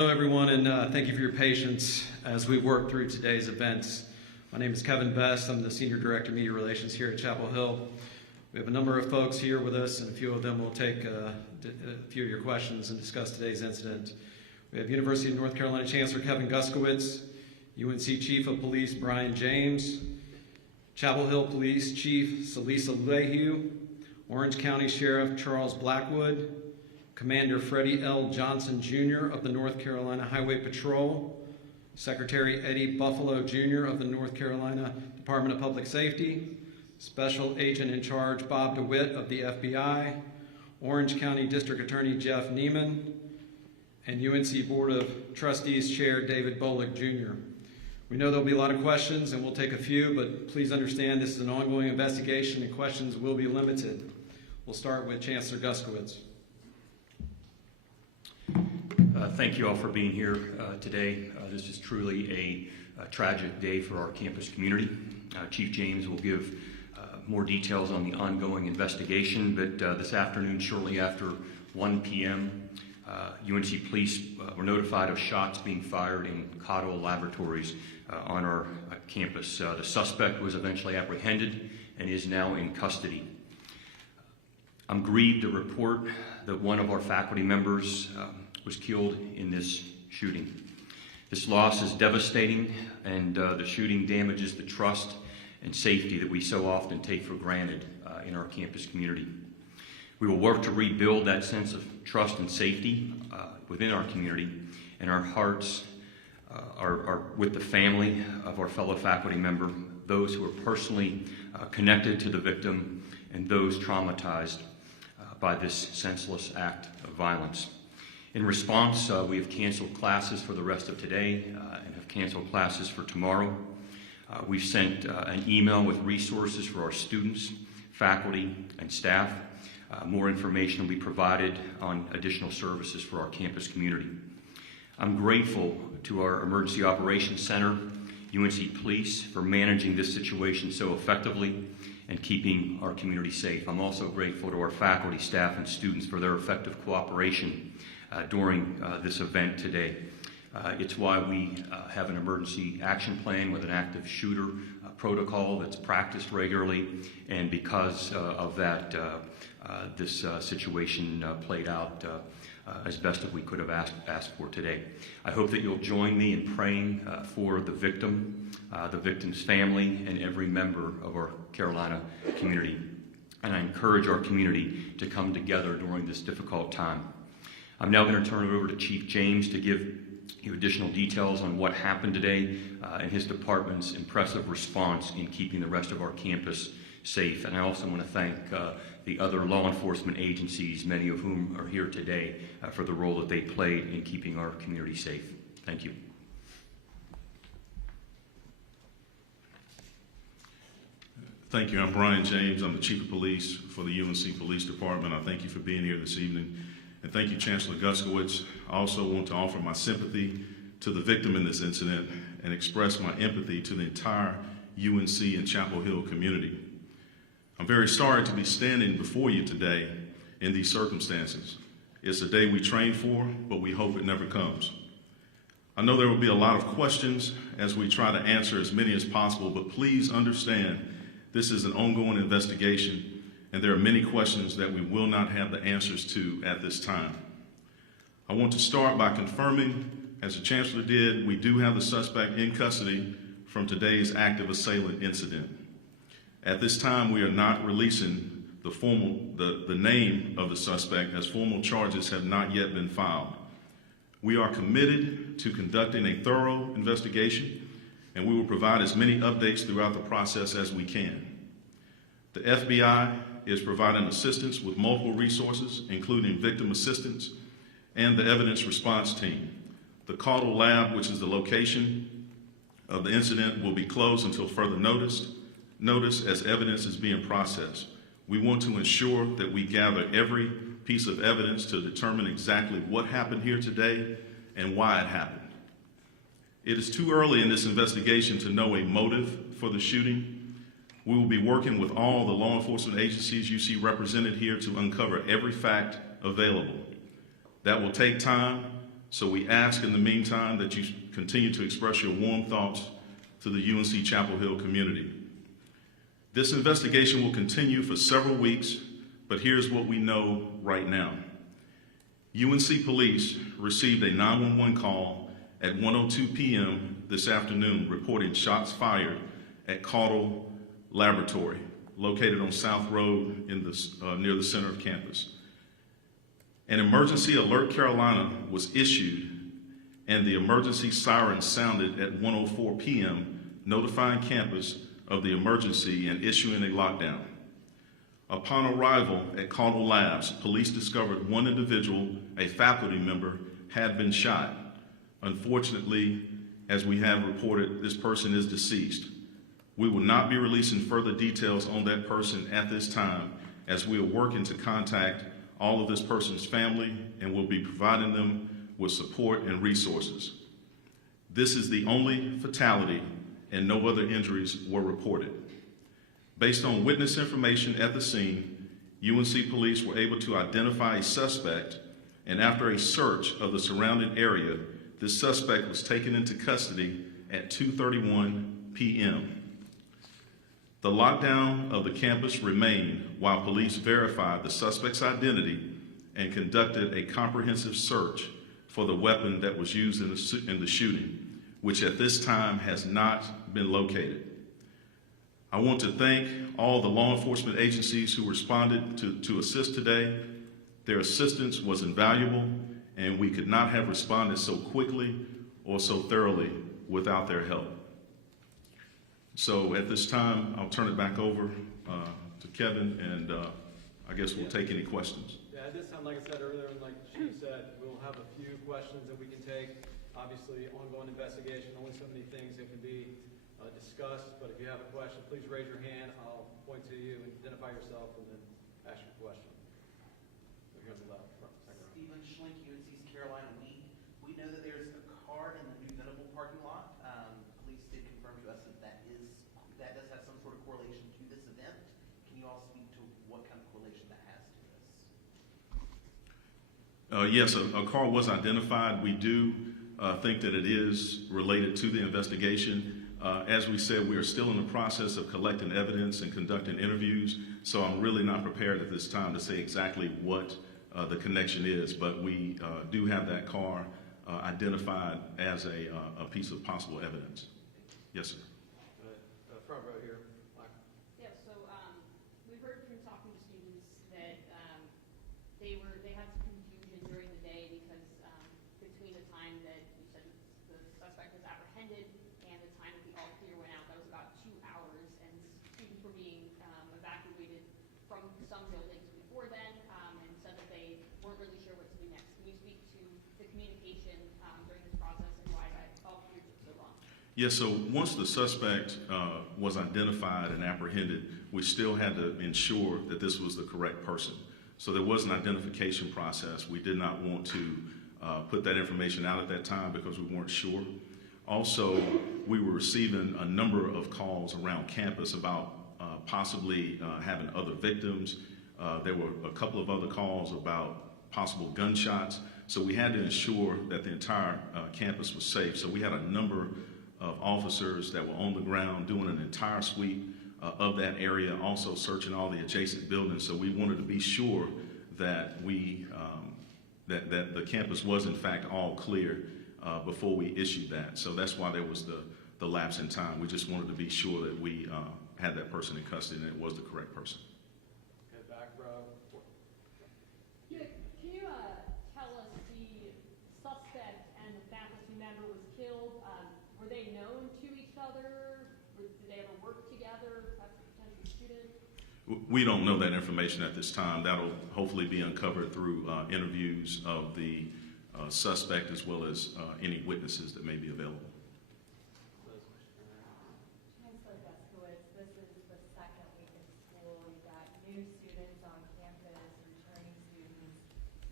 Hello everyone, and thank you for your patience as we work through today's events. My name is Kevin Best. I'm the Senior Director of Media Relations here at Chapel Hill. We have a number of folks here with us, and a few of them will take a few of your questions and discuss today's incident. We have University of North Carolina Chancellor Kevin Guskowitz, UNC Chief of Police Brian James, Chapel Hill Police Chief Salisa Leahy, Orange County Sheriff Charles Blackwood, Commander Freddie L. Johnson, Jr. of the North Carolina Highway Patrol, Secretary Eddie Buffalo, Jr. of the North Carolina Department of Public Safety, Special Agent in Charge Bob DeWitt of the FBI, Orange County District Attorney Jeff Neiman, and UNC Board of Trustees Chair David Bolick, Jr. We know there'll be a lot of questions, and we'll take a few, but please understand this is an ongoing investigation and questions will be limited. We'll start with Chancellor Guskowitz. Thank you all for being here today. This is truly a tragic day for our campus community. Chief James will give more details on the ongoing investigation, but this afternoon, shortly after 1 p.m., UNC police were notified of shots being fired in Cottle Laboratories on our campus. The suspect was eventually apprehended and is now in custody. I'm grieved to report that one of our faculty members was killed in this shooting. This loss is devastating, and the shooting damages the trust and safety that we so often take for granted in our campus community. We will work to rebuild that sense of trust and safety within our community, and our hearts are with the family of our fellow faculty member, those who are personally connected to the victim, and those traumatized by this senseless act of violence. In response, we have canceled classes for the rest of today and have canceled classes for tomorrow. We've sent an email with resources for our students, faculty, and staff. More information will be provided on additional services for our campus community. I'm grateful to our Emergency Operations Center, UNC Police, for managing this situation so effectively and keeping our community safe. I'm also grateful to our faculty, staff, and students for their effective cooperation during this event today. It's why we have an emergency action plan with an active shooter protocol that's practiced regularly, and because of that, this situation played out as best as we could have asked for today. I hope that you'll join me in praying for the victim's family, and every member of our Carolina community. And I encourage our community to come together during this difficult time. I'm now going to turn it over to Chief James to give you additional details on what happened today and his department's impressive response in keeping the rest of our campus safe. And I also want to thank the other law enforcement agencies, many of whom are here today, for the role that they played in keeping our community safe. Thank you. Thank you. I'm Brian James. I'm the Chief of Police for the UNC Police Department. I thank you for being here this evening. And thank you, Chancellor Guskowitz. I also want to offer my sympathy to the victim in this incident and express my empathy to the entire UNC and Chapel Hill community. I'm very sorry to be standing before you today in these circumstances. It's a day we trained for, but we hope it never comes. I know there will be a lot of questions as we try to answer as many as possible, but please understand this is an ongoing investigation, and there are many questions that we will not have the answers to at this time. I want to start by confirming, as the Chancellor did, we do have the suspect in custody from today's active assailant incident. At this time, we are not releasing the name of the suspect, as formal charges have not yet been filed. We are committed to conducting a thorough investigation, and we will provide as many updates throughout the process as we can. The FBI is providing assistance with multiple resources, including victim assistance and the evidence response team. The Cottle Lab, which is the location of the incident, will be closed until further notice as evidence is being processed. We want to ensure that we gather every piece of evidence to determine exactly what happened here today and why it happened. It is too early in this investigation to know a motive for the shooting. We will be working with all the law enforcement agencies you see represented here to uncover every fact available. That will take time, So we ask in the meantime that you continue to express your warm thoughts to the UNC Chapel Hill community. This investigation will continue for several weeks, but here's what we know right now. UNC police received a 911 call at 1:02 p.m. this afternoon reporting shots fired at Caudle Laboratory, located on South Road near the center of campus. An emergency alert Carolina was issued, and the emergency siren sounded at 1:04 p.m., notifying campus of the emergency and issuing a lockdown. Upon arrival at Caudle Labs, police discovered one individual, a faculty member, had been shot. Unfortunately, as we have reported, this person is deceased. We will not be releasing further details on that person at this time, as we are working to contact all of this person's family and will be providing them with support and resources. This is the only fatality and no other injuries were reported. Based on witness information at the scene, UNC police were able to identify a suspect, and after a search of the surrounding area, this suspect was taken into custody at 2:31 p.m. The lockdown of the campus remained while police verified the suspect's identity and conducted a comprehensive search for the weapon that was used in the shooting, which at this time has not been located. I want to thank all the law enforcement agencies who responded to assist today. Their assistance was invaluable, and we could not have responded so quickly or so thoroughly without their help. So at this time, I'll turn it back over to Kevin, and I guess we'll take any questions. Yeah, at this time, like I said earlier, and like she said, we'll have a few questions that we can take. Obviously, ongoing investigation, only so many things that can be discussed, but if you have a question, please raise your hand. I'll point to you and identify yourself and then ask your question. We're here on the left, second row. Stephen Schlink, UNC's Carolina Week. We know that there's a car in the new Venable parking lot. Police did confirm to us that does have some sort of correlation to this event. Can you all speak to what kind of correlation that has to this? Yes, a car was identified. We do think that it is related to the investigation. As we said, we are still in the process of collecting evidence and conducting interviews, so I'm really not prepared at this time to say exactly what the connection is, but we do have that car identified as a piece of possible evidence. Yes, sir. Front row here. Yeah, so we heard from talking to students that they had some confusion during the day because between the time that you said the suspect was apprehended and the time that the all clear went out, that was about 2 hours, and students were being evacuated from some buildings before then, and said that they weren't really sure what to do next. Can you speak to the communication during this process and why that all clear took so long? Yes, so once the suspect was identified and apprehended, we still had to ensure that this was the correct person. So there was an identification process. We did not want to put that information out at that time because we weren't sure. Also, we were receiving a number of calls around campus about possibly having other victims. There were a couple of other calls about possible gunshots. So we had to ensure that the entire campus was safe. So we had a number of officers that were on the ground doing an entire sweep of that area, also searching all the adjacent buildings. So we wanted to be sure that that the campus was in fact all clear before we issued that. So that's why there was the lapse in time. We just wanted to be sure that we had that person in custody and it was the correct person. Okay, back row. Yeah, can you tell us the suspect and the faculty member was killed? Were they known to each other? Did they ever work together as a potential student? We don't know that information at this time. That'll hopefully be uncovered through interviews of the suspect as well as any witnesses that may be available. Chancellor, this is the second week of school. You've got new students on campus, returning students,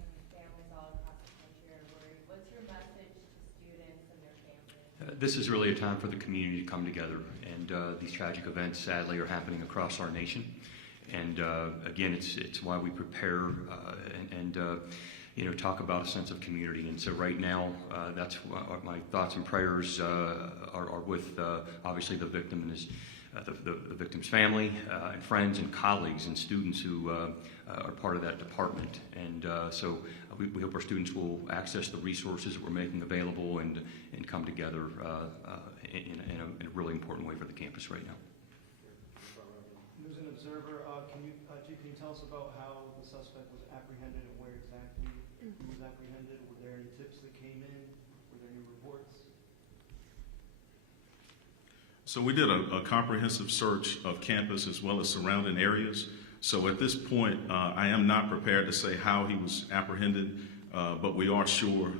and families all across the country are worried. What's your message to students and their families? This is really a time for the community to come together, and these tragic events sadly are happening across our nation. And again, it's why we prepare talk about a sense of community. And so right now, that's what my thoughts and prayers are with, obviously, the victim and his, the victim's family and friends and colleagues and students who are part of that department. And so we hope our students will access the resources that we're making available and come together in a really important way for the campus right now. As an observer, can you tell us about how the suspect was apprehended and where exactly he was apprehended? Were there any tips that came in? Were there any reports? So we did a comprehensive search of campus as well as surrounding areas. So at this point, I am not prepared to say how he was apprehended, but we are sure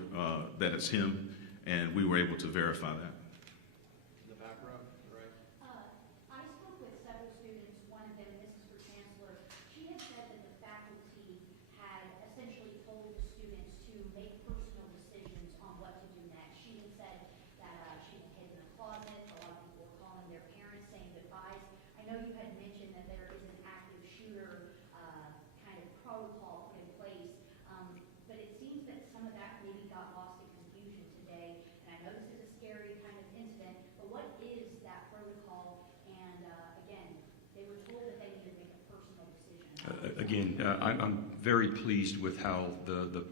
that it's him, and we were able to verify that. In the back row, right? I spoke with several students, one of them, this is for Chancellor. She had said that the faculty had essentially told the students to make personal decisions on what to do next. She had said that she had hid in a closet. A lot of people were calling their parents saying goodbyes. I know you had mentioned that there is an active shooter kind of protocol put in place, but it seems that some of that maybe got lost in confusion today. And I know this is a scary kind of incident, but what is that protocol? And again, they were told that they needed to make a personal decision. I'm very pleased with how the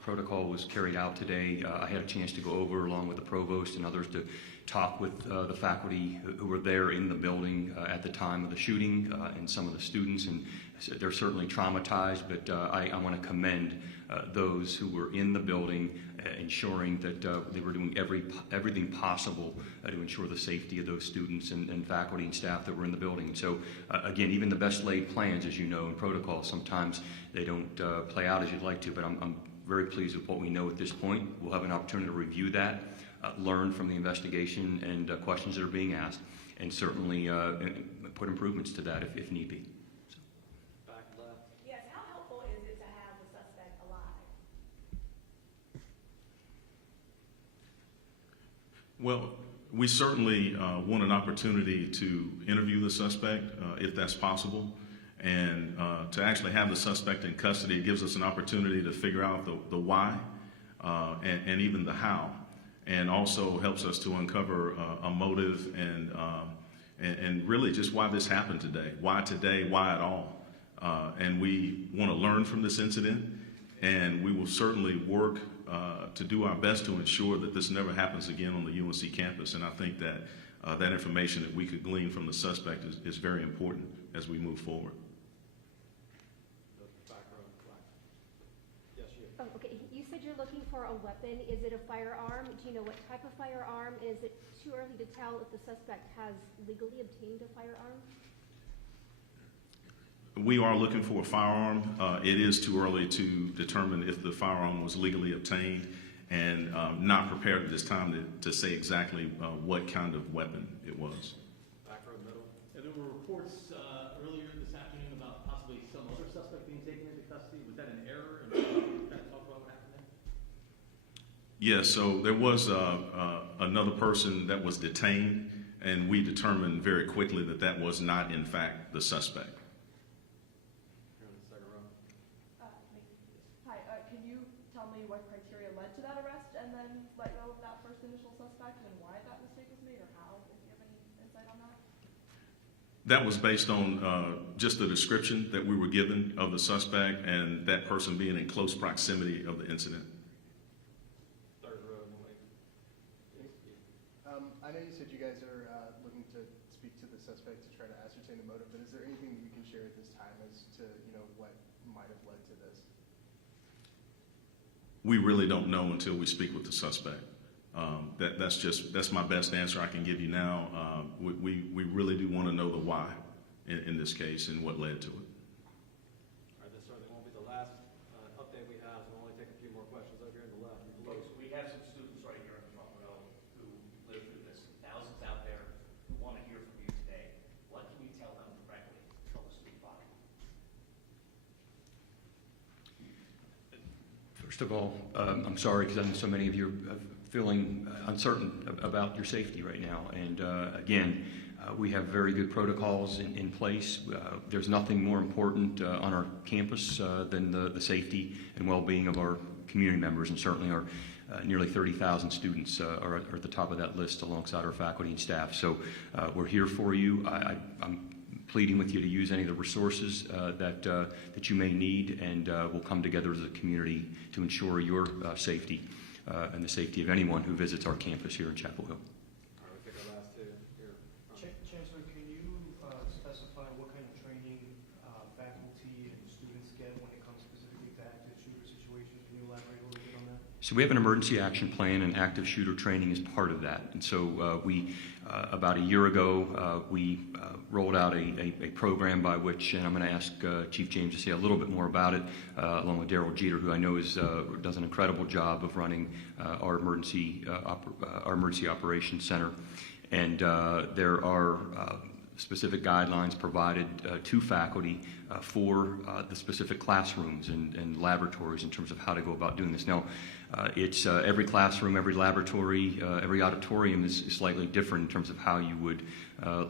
protocol was carried out today. I had a chance to go over, along with the provost and others, to talk with the faculty who were there in the building at the time of the shooting and some of the students, and they're certainly traumatized, but I want to commend those who were in the building, ensuring that they were doing everything possible to ensure the safety of those students and faculty and staff that were in the building. And so, again, even the best laid plans, as you know, and protocols, sometimes they don't play out as you'd like to, but I'm very pleased with what we know at this point. We'll have an opportunity to review that, learn from the investigation and questions that are being asked, and certainly put improvements to that if need be. Back left. Yes, how helpful is it to have the suspect alive? Well, we certainly want an opportunity to interview the suspect if that's possible. And to actually have the suspect in custody gives us an opportunity to figure out the why and even the how, and also helps us to uncover a motive and really just why this happened today. Why today? Why at all? And we want to learn from this incident, and we will certainly work to do our best to ensure that this never happens again on the UNC campus. And I think that that information that we could glean from the suspect is very important as we move forward. Oh, okay. You said you're looking for a weapon. Is it a firearm? Do you know what type of firearm? Is it too early to tell if the suspect has legally obtained a firearm? We are looking for a firearm. It is too early to determine if the firearm was legally obtained, and not prepared at this time to say exactly what kind of weapon it was. Back row middle. Yeah, there were reports earlier this afternoon about possibly some other suspect being taken into custody. Was that an error? And can you kind of talk about what happened there? Yes, so there was another person that was detained, and we determined very quickly that that was not, in fact, the suspect. Here in the second row. Hi, can you tell me what criteria led to that arrest and then let go of that first initial suspect and why that mistake was made, or how, if you have any insight on that? That was based on just the description that we were given of the suspect and that person being in close proximity of the incident. Third row, Malik. I know you said you guys are looking to speak to the suspect to try to ascertain the motive, but is there anything that you can share at this time as to, what might have led to this? We really don't know until we speak with the suspect. That's my best answer I can give you now. We really do want to know the why in this case and what led to it. All right, this certainly won't be the last update we have, so we'll only take a few more questions over here on the left. Folks, we have some students right here in the front row who live through this. Thousands out there who want to hear from you today. What can you tell them directly to help us move on? First of all, I'm sorry because I know so many of you are feeling uncertain about your safety right now. And again, we have very good protocols in place. There's nothing more important on our campus than the safety and well-being of our community members, and certainly our nearly 30,000 students are at the top of that list alongside our faculty and staff. So we're here for you. I'm pleading with you to use any of the resources that you may need, and we'll come together as a community to ensure your safety and the safety of anyone who visits our campus here in Chapel Hill. Chancellor, can you specify what kind of training faculty and students get when it comes specifically to active shooter situations? Can you elaborate a little bit on that? So we have an emergency action plan, and active shooter training is part of that. And so we, about a year ago, we rolled out a program by which, and I'm going to ask Chief James to say a little bit more about it, along with Daryl Jeter, who I know does an incredible job of running our emergency operations center. And there are specific guidelines provided to faculty for the specific classrooms and laboratories in terms of how to go about doing this. Now, it's every classroom, every laboratory, every auditorium is slightly different in terms of how you would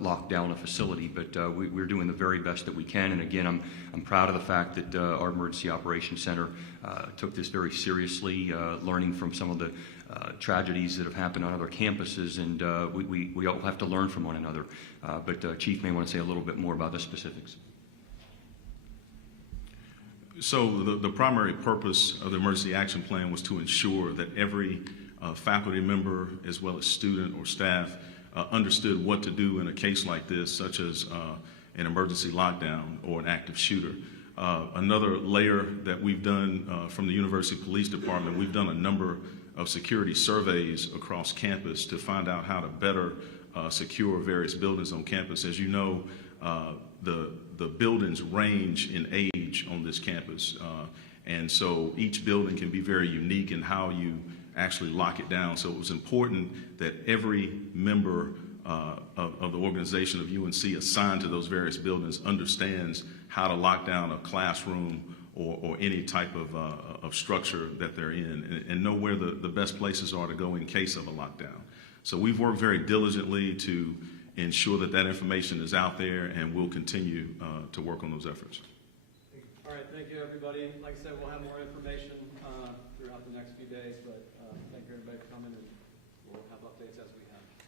lock down a facility, but we're doing the very best that we can. And again, I'm proud of the fact that our Emergency Operations Center took this very seriously, learning from some of the tragedies that have happened on other campuses, and we all have to learn from one another. But Chief may want to say a little bit more about the specifics. So the primary purpose of the emergency action plan was to ensure that every faculty member as well as student or staff understood what to do in a case like this, such as an emergency lockdown or an active shooter. Another layer that we've done from the University Police Department, we've done a number of security surveys across campus to find out how to better secure various buildings on campus. As you know, the buildings range in age on this campus, and so each building can be very unique in how you actually lock it down. So it was important that every member of the organization of UNC assigned to those various buildings understands how to lock down a classroom or any type of structure that they're in, and know where the best places are to go in case of a lockdown. So we've worked very diligently to ensure that that information is out there, and we'll continue to work on those efforts. All right, thank you, everybody. Like I said, we'll have more information throughout the next few days, but thank you, everybody, for coming, and we'll have updates as we have.